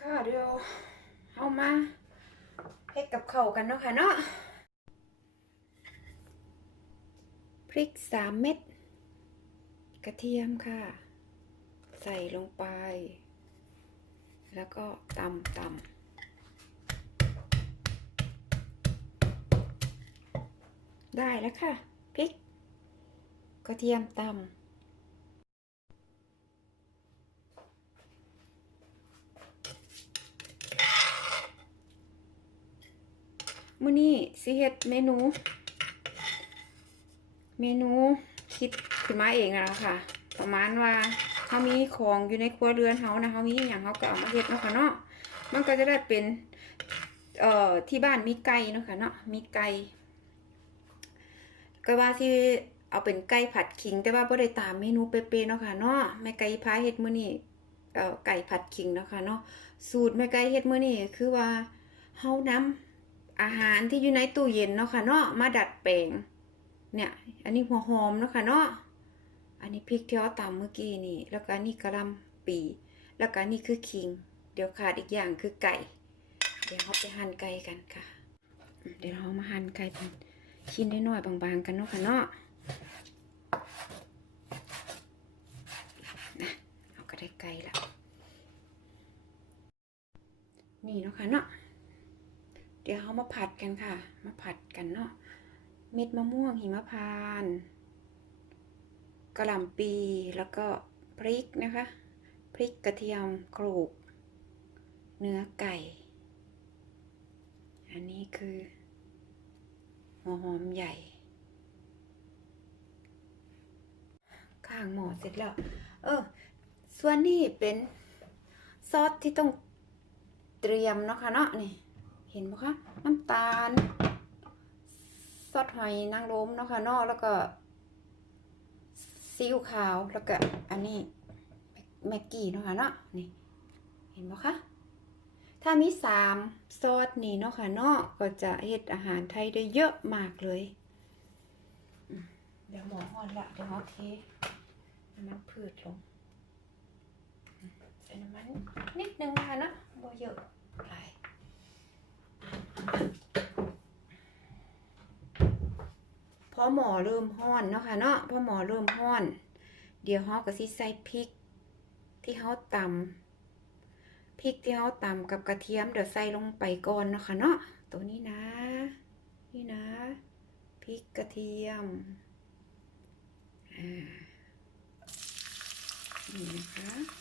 ค่ะเดี๋ยวเอามาเฮ็ดกับเขากันเนาะค่ะเนาะพริกสามเม็ด กระเทียมค่ะ ใส่ลงไป แล้วก็ตำตำได้แล้วค่ะพริก กระเทียมตำ มื้อนี้สิเฮ็ดเมนู เมนูคิดขึ้นมาเองแล้วค่ะ ประมาณว่าเขามีของอยู่ในครัวเรือนเขานะเขามีอย่างเขาก็เอามาเฮ็ดเนาะค่ะเนาะมันก็จะได้เป็น เอ่อที่บ้านมีไก่เนาะค่ะเนาะมีไก่ก็ว่าที่เอาเป็นไก่ผัดขิง แต่ว่าบ่ได้ตามเมนูเป๊ะๆเนาะค่ะเนาะแม่ไก่พาเฮ็ดมื้อนี้เอ่อไก่ผัดขิงเนาะค่ะเนาะสูตรแม่ไก่เฮ็ดมื้อนี้คือว่าเฮานำ อาหารที่อยู่ในตู้เย็นเนาะค่ะเนาะมาดัดแปลง เนี่ยอันนี้หัวหอมเนาะค่ะเนาะอันนี้พริกที่เราตำเมื่อกี้นี่ แล้วก็นนี้กระลำปี แล้วก็นนี้คือขิง เดี๋ยวขาดอีกอย่างคือไก่ เดี๋ยวเราไปหั่นไก่กันค่ะ เดี๋ยวเรามาหั่นไก่เป็นชิ้นน้อยๆบางๆกันเนาะค่ะเนาะนะเราก็ได้ไก่แล้วนี่เนาะค่ะเนาะ ดี๋ยวเขามาผัดกันค่ะ มาผัดกันเนาะ เม็ดมะม่วงหิมพานต์กระหล่ำปีแล้วก็พริกนะคะ พริกกระเทียมโขลกเนื้อไก่ อันนี้คือหัวหอมใหญ่ ข้างหม้อเสร็จแล้ว เออ ส่วนนี้เป็นซอสที่ต้องเตรียมเนาะค่ะเนาะนี่ เห็นไหมคะ น้ำตาลซอสหอยนางรมเนาะค่ะนาะแล้วก็ซีอิ๊วขาวแล้วก็อันนี้แม็กกี้เนาะค่ะเนาะนี่เห็นไหมคะถ้ามีสามซอสนี่เนาะค่ะเนาะก็จะเฮ็ดอาหารไทยได้เยอะมากเลย เดี๋ยวหมอฮอนละเดี๋ยวเอเทน้ำมันพืชลงใส่น้ำมันนิดนึงนะคะนะบ่เยอะหลาย พอ หมอเริ่มห้อนเนาะค่ะเนาะพอหมอเริ่มห้อน เดี๋ยวเฮาก็สิใส่พริก ที่เฮาตำพริกที่เฮาตำกับกระเทียมเดี๋ยวใส่ลงไปก่อนเนาะค่ะเนาะตัวนี้นะ นี่นะพริกกระเทียมอ่านี่นะคะ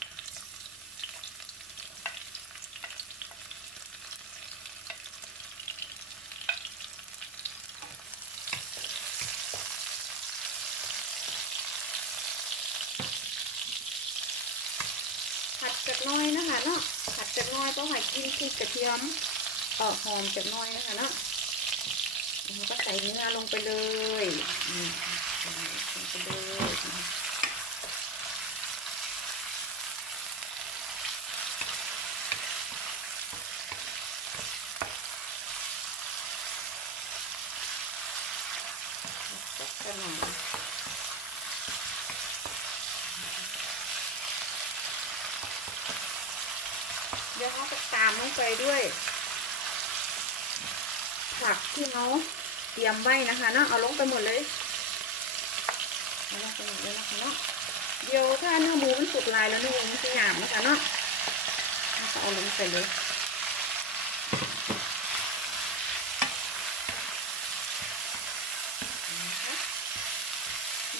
จากน้อยนะคะเนาะผัดจากน้อยเพราะหอยกินพริกกระเทียมเออหอมจากน้อยนะคะเนาะแล้วก็ใส่เนื้อลงไปเลยอืมใส่ลงไปเลยสักหน่อย เดี๋ยวเขาจะตามลงไปด้วย ผักที่เขาเตรียมไว้นะคะเนาะเอาลงไปหมดเลยเอาลงไปหมดเลยนะคะเนาะเดี๋ยวถ้าเนื้อหมูมันสุกลายแล้วเนื้อหมูมันจะหยาบนะคะเนาะเราก็เอาลงไปเลย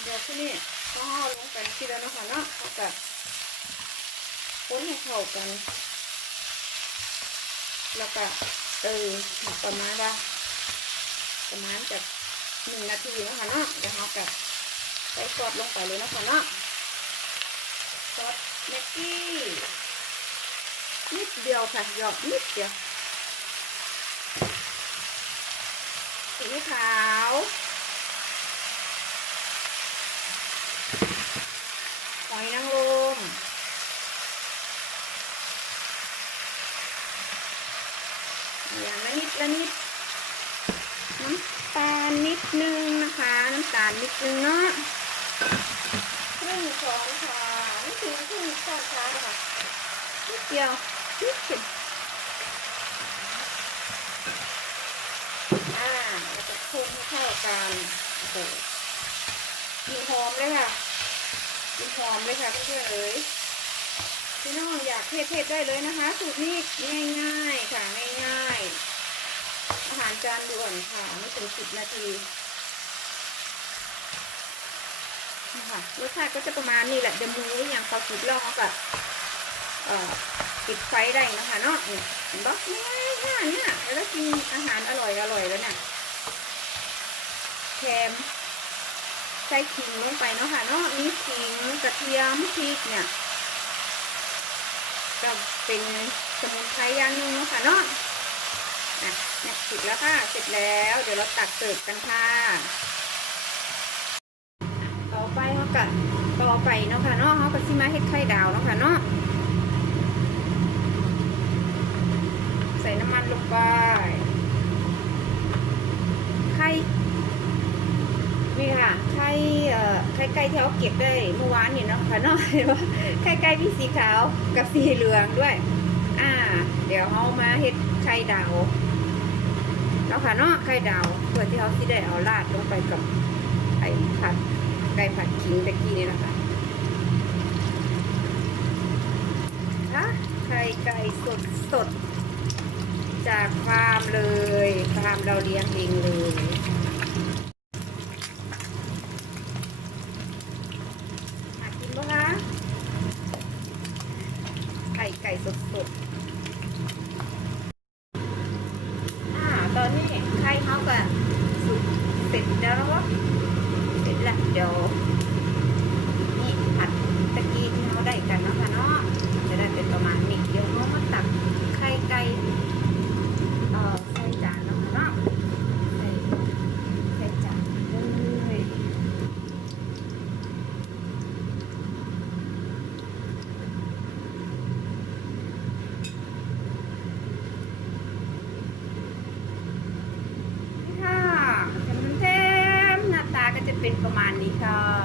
เดี๋ยวที่นี่ก็ลงไปทีแล้วนะคะเนาะเขาจะคนให้เข้ากัน แล้วก็เออประมาณว่าประมาณจากหนึ่งนาทีนะคะเนาะเดี๋ยวเรากับใส่ซอสลงไปเลยนะคะเนาะซอสแม็กกี้นิดเดียวค่ะหยอดนิดเดียวสีขาวหอยนางรม อย่าง ละนิดนิด น้ำตาลนิดนึงนะคะ น้ำตาลนิดนึงเนาะครึ่งช้อนค่ะไม่ถึงครึ่งช้อนชาค่ะนิดเดียวนิดเดียวอ่าแล้วก็คลุกให้เข้ากันโอ้โหมีหอมเลยค่ะมีหอมเลยค่ะเพื่อนๆเอ๋ยพี่น้องอยากเทศๆได้เลยนะคะ สูตรนี้ง่ายๆค่ะง่ายๆ หารจานด่วนค่ะไม่ถึงสิบนาทีนี่ค่ะรสชาติก็จะประมาณนี้แหละเดี๋ยวมูอย่างเขาสุดลองเอากับปิดไฟได้นะคะเนาะเห็นปะง่ายค่ะเนี่ยแล้วกินอาหารอร่อยอร่อยแล้วเนี่ยแคมใส่ขิงลงไปเนาะค่ะเนาะมีขิงกระเทียมพริกเนี่ยก็เป็นสมุนไพรอย่างนึงเนาะค่ะเนาะ เนี่ยสร็จแล้วค่ะ เสร็จแล้ว เดี๋ยวเราตักเสิร์ฟกันค่ะ ต่อไปเขากัต่อไปเนาะค่ะเนาะเขาก็สิมาเฮ็ดไข่ดาวเนาะค่ะเนาะ ใส่น้ำมันลงไป ไข่ นี่ค่ะ ไข่ เอ่อ ไข่ไก่ที่เขาเก็บได้เมื่อวานนี่เนาะค่ะเนาะเห็นว่าไข่ไก่มีสีขาวกับสีเหลืองด้วย อ่า เดี๋ยวเขามาเฮ็ดไข่ดาว แล้วค่ะเนาะไข่ดาวเพื่อที่เขาที่ได้เอาราดลงไปกับไอ้ผัดไก่ผัดขิงตะกี้นี่นะคะค่ะไข่ไก่สดสดจากฟาร์มเลยฟาร์มเราเลี้ยงเองเลยกินปะคะไข่ไก่สดสดๆะเดี๋ยว ประมาณนี้ค่ะ